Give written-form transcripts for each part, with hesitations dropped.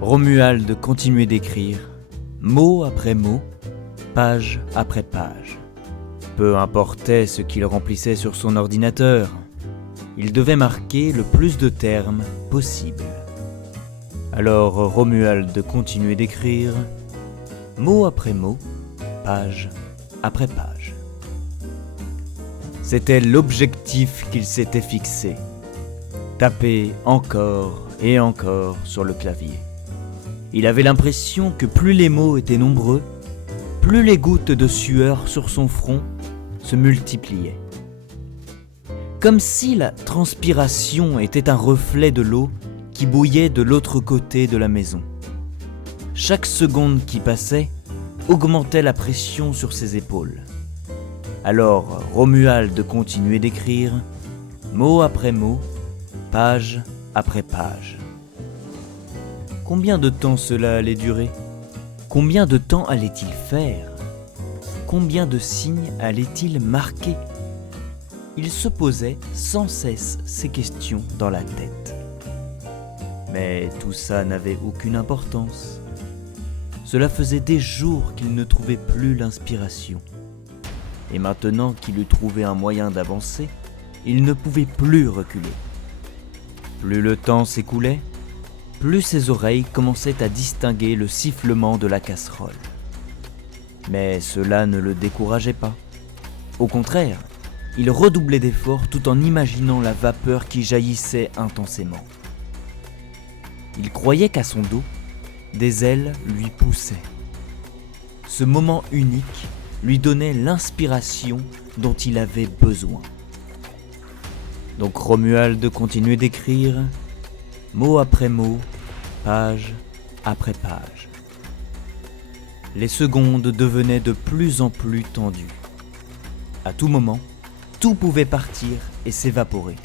Romuald continuait d'écrire, mot après mot, page après page. Peu importait ce qu'il remplissait sur son ordinateur, il devait marquer le plus de termes possible. Alors Romuald continuait d'écrire, mot après mot, page après page. C'était l'objectif qu'il s'était fixé, taper encore et encore sur le clavier. Il avait l'impression que plus les mots étaient nombreux, plus les gouttes de sueur sur son front se multipliaient. Comme si la transpiration était un reflet de l'eau qui bouillait de l'autre côté de la maison. Chaque seconde qui passait augmentait la pression sur ses épaules. Alors Romuald continuait d'écrire, mot après mot, page après page. Combien de temps cela allait durer ? Combien de temps allait-il faire ? Combien de signes allait-il marquer ? Il se posait sans cesse ces questions dans la tête. Mais tout ça n'avait aucune importance. Cela faisait des jours qu'il ne trouvait plus l'inspiration. Et maintenant qu'il eut trouvé un moyen d'avancer, il ne pouvait plus reculer. Plus le temps s'écoulait, plus ses oreilles commençaient à distinguer le sifflement de la casserole. Mais cela ne le décourageait pas. Au contraire, il redoublait d'efforts tout en imaginant la vapeur qui jaillissait intensément. Il croyait qu'à son dos, des ailes lui poussaient. Ce moment unique lui donnait l'inspiration dont il avait besoin. Donc Romuald continuait d'écrire, mot après mot, page après page. Les secondes devenaient de plus en plus tendues. À tout moment, tout pouvait partir et s'évaporer.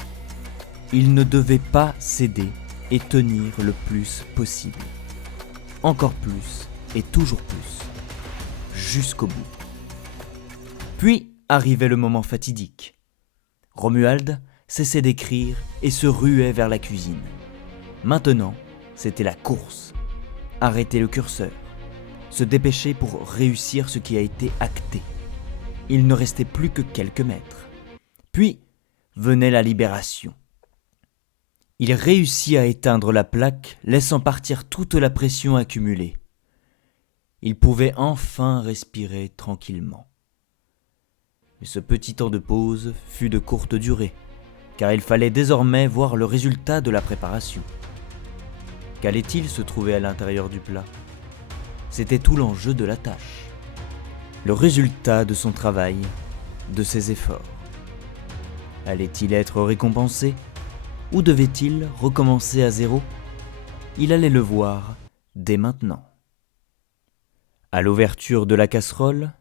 Il ne devait pas céder et tenir le plus possible. Encore plus et toujours plus. Jusqu'au bout. Puis arrivait le moment fatidique. Romuald cessait d'écrire et se ruait vers la cuisine. Maintenant, c'était la course. Arrêter le curseur. Se dépêcher pour réussir ce qui a été acté. Il ne restait plus que quelques mètres. Puis venait la libération. Il réussit à éteindre la plaque, laissant partir toute la pression accumulée. Il pouvait enfin respirer tranquillement. Mais ce petit temps de pause fut de courte durée, car il fallait désormais voir le résultat de la préparation. Qu'allait-il se trouver à l'intérieur du plat ? C'était tout l'enjeu de la tâche. Le résultat de son travail, de ses efforts. Allait-il être récompensé ? Ou devait-il recommencer à zéro ? Il allait le voir dès maintenant. À l'ouverture de la casserole,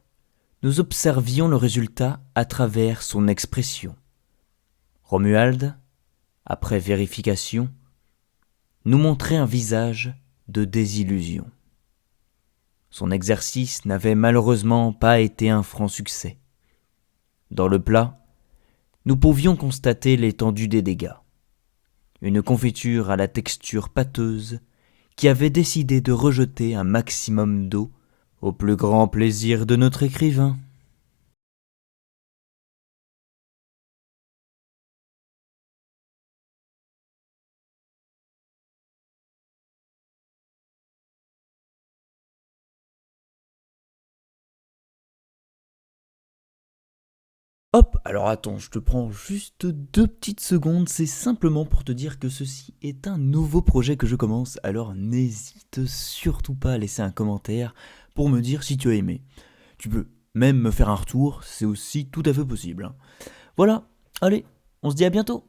nous observions le résultat à travers son expression. Romuald, après vérification, nous montrait un visage de désillusion. Son exercice n'avait malheureusement pas été un franc succès. Dans le plat, nous pouvions constater l'étendue des dégâts. Une confiture à la texture pâteuse qui avait décidé de rejeter un maximum d'eau au plus grand plaisir de notre écrivain. Hop, alors attends, je te prends juste 2 petites secondes, c'est simplement pour te dire que ceci est un nouveau projet que je commence, alors n'hésite surtout pas à laisser un commentaire pour me dire si tu as aimé. Tu peux même me faire un retour, c'est aussi tout à fait possible. Voilà, allez, on se dit à bientôt.